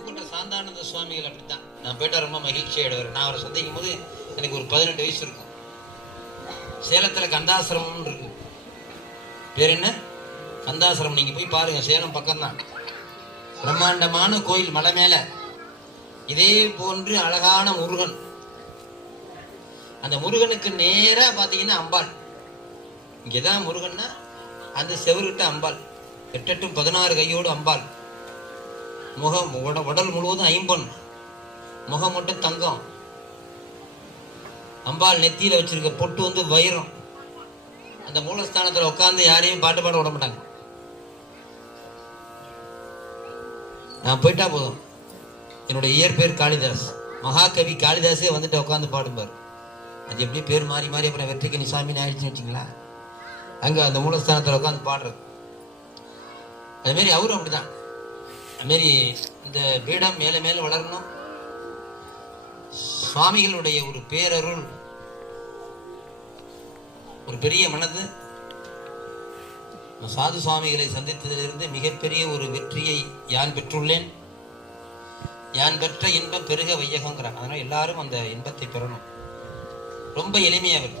புதுக்கோட்டை சாந்தானந்த சுவாமிகள் அப்படித்தான். நான் போயிட்டா ரொம்ப மகிழ்ச்சி ஆயிடுவார். நான் அவரை சந்திக்கும் போது எனக்கு ஒரு 18 வயசு இருக்கும். சேலத்துல கந்தாசிரமம் இருக்கு. பேர் என்ன? கந்தாசிரமம். நீங்க போய் பாருங்க, சேலம் பக்கம்தான். பிரம்மாண்டமான கோயில், மலை மேல. இதே போன்று அழகான முருகன். அந்த முருகனுக்கு நேரா பாத்தீங்கன்னா அம்பாள். இங்கதான் முருகன்னா அந்த செவருகிட்ட அம்பாள். 8 16 கையோடு அம்பாள். முகம் உடல் முழுவதும் 5 முகம் மட்டும் தங்கம். அம்பாள் நெத்தியில வச்சிருக்க பொட்டு வந்து வைரம். அந்த மூலஸ்தானத்துல உட்கார்ந்து யாரையும் பாட்டு பாட விட மாட்டாங்க. நான் போயிட்டா போதும். என்னுடைய இயற்பேர் காளிதாஸ். மகாகவி காளிதாஸே வந்துட்டு உட்காந்து பாடும்பார். அது எப்படி பேர் மாறி மாறி அப்புறம் வெற்றிக்கணி சாமின்னு ஆயிடுச்சுன்னு வச்சுங்களா. அங்க அந்த மூலஸ்தானத்துல உட்காந்து பாடுறது. அது மாரி அவரும் அப்படிதான். அது மாரி இந்த பீடம் மேல மேல வளரணும். சுவாமிகளுடைய ஒரு பேரருள், ஒரு பெரிய மனது. சாது சுவாமிகளை சந்தித்ததிலிருந்து மிகப்பெரிய ஒரு வெற்றியை யான் பெற்றுள்ளேன். யான் பெற்ற இன்பம் பெருக வையகங்கிறான். அதனால எல்லாரும் அந்த இன்பத்தை பெறணும். ரொம்ப எளிமையாவர்.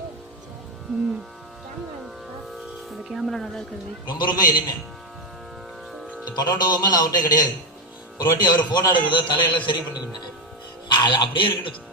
ரொம்ப ரொம்ப எளிமை. இந்த படம் அவர்கிட்ட கிடையாது. ஒரு வாட்டி அவர் போட்டோ எடுக்கிறத தலையெல்லாம் சரி பண்ணிக்கிட்டேன். அது அப்படியே இருக்கட்டும்.